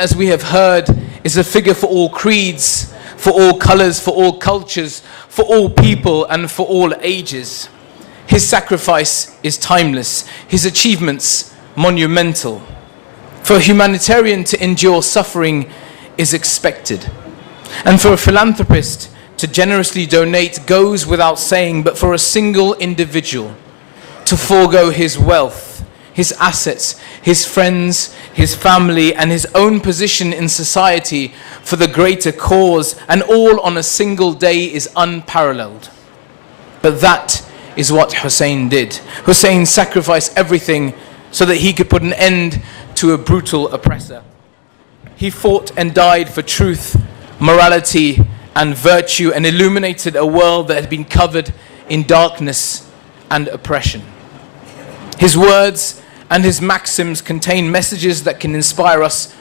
as we have heard, is a figure for all creeds, for all colors, for all cultures, for all people, and for all ages. His sacrifice is timeless, his achievements monumental. For a humanitarian to endure suffering is expected. And for a philanthropist to generously donate goes without saying, but for a single individual to forego his wealth, his assets, his friends, his family, and his own position in society for the greater cause, and all on a single day, is unparalleled. But that is what Hussain did. Hussain sacrificed everything so that he could put an end to a brutal oppressor. He fought and died for truth, morality, and virtue, and illuminated a world that had been covered in darkness and oppression. His words and his maxims contain messages that can inspire us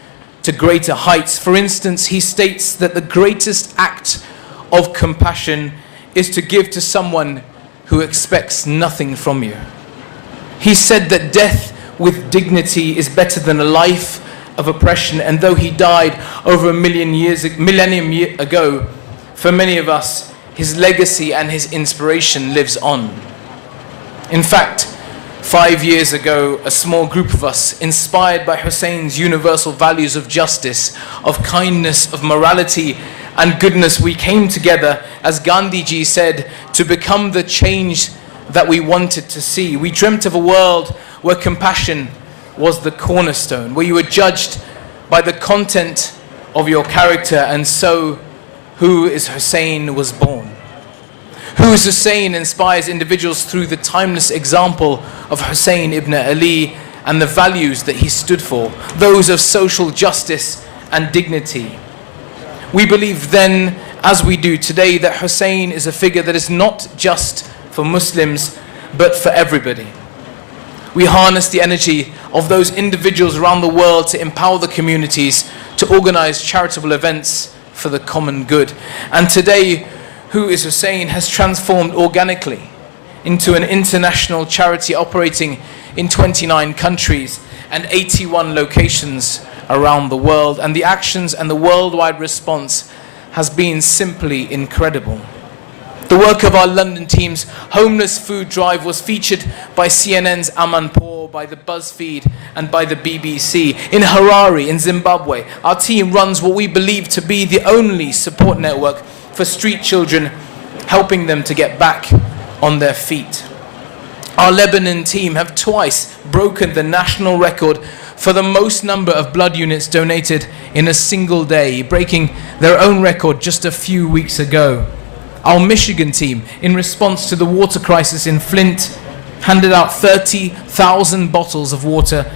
to greater heights. For instance, he states that the greatest act of compassion is to give to someone who expects nothing from you. He said that death with dignity is better than a life of oppression, and though he died over a millennium ago, for many of us, his legacy and his inspiration lives on. In fact, 5 years ago, a small group of us, inspired by Hussein's universal values of justice, of kindness, of morality and goodness, we came together, as Gandhiji said, to become the change that we wanted to see. We dreamt of a world where compassion was the cornerstone, where you were judged by the content of your character, and so Who is Hussain was born. Who is Hussain inspires individuals through the timeless example of Hussain ibn Ali and the values that he stood for, those of social justice and dignity. We believe then, as we do today, that Hussain is a figure that is not just for Muslims, but for everybody. We harness the energy of those individuals around the world to empower the communities, to organize charitable events for the common good. And today, Who is Hussain has transformed organically into an international charity operating in 29 countries and 81 locations around the world. And the actions and the worldwide response has been simply incredible. The work of our London team's homeless food drive was featured by CNN's Amanpour, by the BuzzFeed and by the BBC. In Harare, in Zimbabwe, our team runs what we believe to be the only support network for street children, helping them to get back on their feet. Our Lebanon team have twice broken the national record for the most number of blood units donated in a single day, breaking their own record just a few weeks ago. Our Michigan team, in response to the water crisis in Flint, handed out 30,000 bottles of water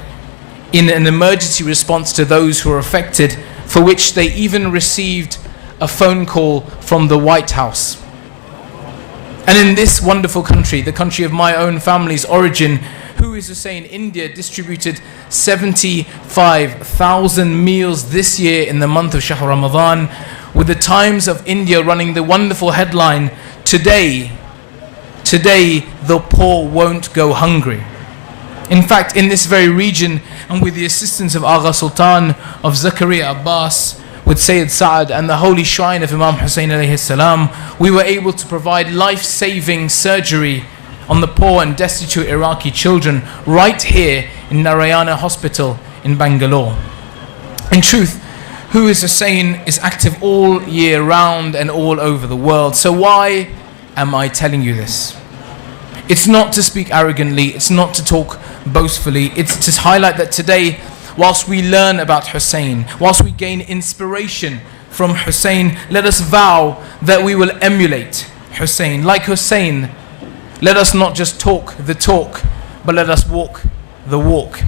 in an emergency response to those who were affected, for which they even received a phone call from the White House. And in this wonderful country, the country of my own family's origin, Who is Hussain, India distributed 75,000 meals this year in the month of Shahr Ramadan, with the Times of India running the wonderful headline, Today the poor won't go hungry. In fact, in this very region, and with the assistance of Agha Sultan of Zakaria Abbas, with Sayyid Sa'ad and the holy shrine of Imam Hussain alayhi salam, we were able to provide life-saving surgery on the poor and destitute Iraqi children right here in Narayana Hospital in Bangalore. In truth, Who is Hussain is active all year round and all over the world. So why am I telling you this? It's not to speak arrogantly, it's not to talk boastfully, it's to highlight that today, whilst we learn about Hussain, whilst we gain inspiration from Hussain, let us vow that we will emulate Hussain. Like Hussain, let us not just talk the talk, but let us walk the walk.